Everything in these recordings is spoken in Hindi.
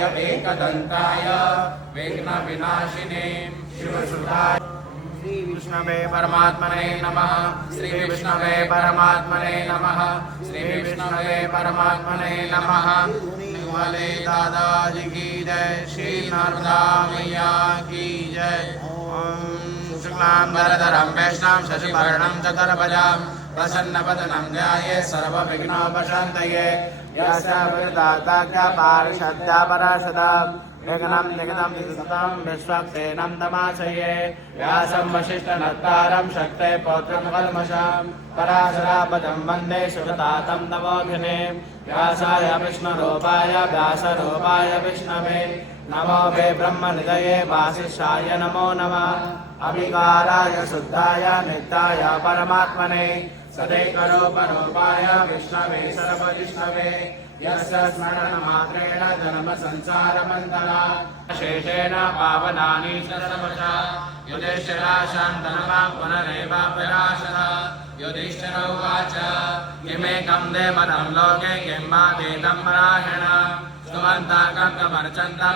एकदन्ताय विघ्नविनाशिने शिवसुताय श्री विष्णवे परमात्मने नमः। श्री विष्णवे परमात्मने नमः। श्री विष्णवे परमात्मने नमः। वाले दादाजी की जय। श्री नर्मदा मैया की जय। ओम शुक्लांबरधरं वैष्णवं शशिवर्णं चतुर्भुजं प्रसन्नवदनं ध्यायेत् सर्वविघ्नोपशान्तये। यस्या पारिषद्या पराशदा एकनं निगतं निगतं विश्वक्सेनं तमाशये। व्यासं वसिष्ठनत्तारं शक्ते पौत्रं कल्मषं पराशरापदं वन्दे सुगतातं नमोऽभिने। व्यासाय विष्णुरूपाय व्यासरूपाय विष्णवे नमो वे ब्रह्मनिधये वासिष्ठाय नमो नमः। अभिकाराय शुद्धाय नित्याय परमात्मने सदैकरूपरूपाय विष्णवे सर्वजिष्णवे। यस्य स्मरणमात्रेण जन्मसंसारबन्धना शेषेण पावनानि सर्वशः। युधिष्ठिरः शान्तनुः पुनरेवापराशः। युधिष्ठिर उवाच किमेकं देवनं लोके किं वा वेदं परायण। स्तुवन्तः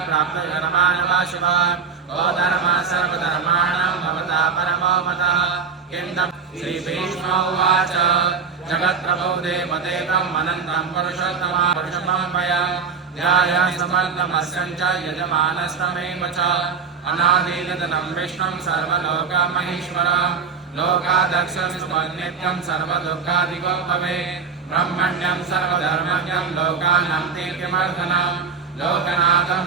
प्राप्तधर्मानवाशिवान् ओ धर्मः सर्वधर्माणां भवता परमो मतः। किं श्रीभीष्म उवाच जगत्प्रभो देवदेवं अनन्तं पुरुषोत्तमं पुरुषमं ध्यायास्तमर्थमस्यं च यजमानस्तमेव च। अनादिनिधनं विष्णुं सर्वलोकमहेश्वरं लोकाध्यक्षं सुमन्नित्यं सर्वदुःखादिको भवेत्। ब्रह्मण्यं सर्वधर्मज्ञं लोकानां तीर्थमर्धनं लोकनाथं